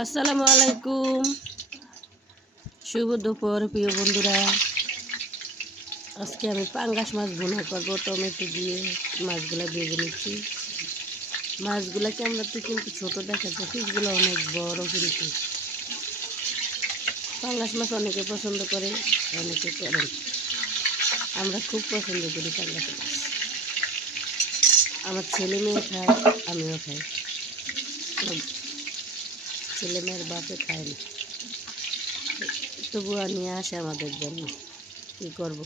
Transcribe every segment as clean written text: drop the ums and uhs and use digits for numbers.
আসসালামু আলাইকুম, শুভ দুপুর প্রিয় বন্ধুরা। আজকে আমি পাঙ্গাস মাছ ভুনা করব টমেটো দিয়ে। মাছগুলো ভেজে নিচ্ছি। মাছগুলো ক্যামেরাতে কিন্তু ছোট দেখাচ্ছে, পিসগুলো অনেক বড়। কিন্তু পাঙ্গাস মাছ অনেকে পছন্দ করে, অনেকে করেন। আমরা খুব পছন্দ করি পাঙ্গাস মাছ। আমার ছেলে মেয়ে খায়, আমিও খাই। ছেলে মেয়ের বাপে খায় না, তবুও নিয়ে আসে আমাদের জন্য। কী করব,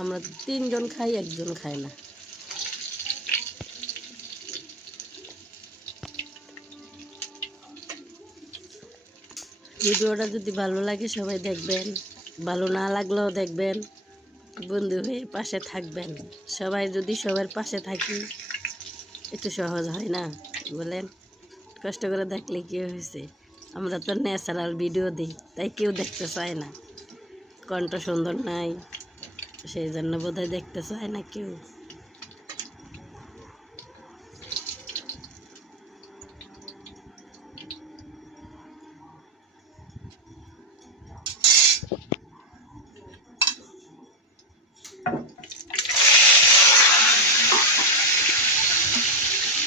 আমরা 3 জন খাই, একজন খায় না। ভিডিওটা যদি ভালো লাগে সবাই দেখবেন, ভালো না লাগলেও দেখবেন, বন্ধু হয়ে পাশে থাকবেন। সবাই যদি সবার পাশে থাকি একটু সহজ হয় না বলেন? কষ্ট করে দেখলে কি হয়েছে? আমরা তো ন্যাচারাল ভিডিও দিই, তাই কেউ দেখতে চায় না। কণ্ঠ সুন্দর নাই, সেই জন্য বোধহয় দেখতে চায় না কেউ।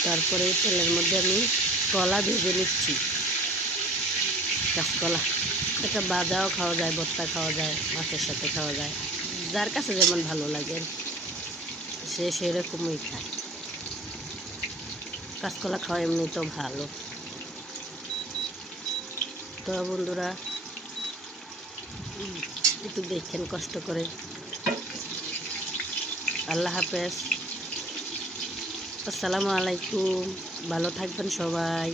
তারপরে তেলের মধ্যে আমি কলা ভেজে নিচ্ছি। কাঁচকলা এটা ভাজাও খাওয়া যায়, ভর্তা খাওয়া যায়, মাছের সাথে খাওয়া যায়। যার কাছে যেমন ভালো লাগে সে সেরকমই খায়। কাঁচকলা খাওয়া এমনি তো ভালো। তো বন্ধুরা একটু দেখেন কষ্ট করে। আল্লাহ হাফেজ, আসসালামু আলাইকুম, ভালো থাকবেন সবাই।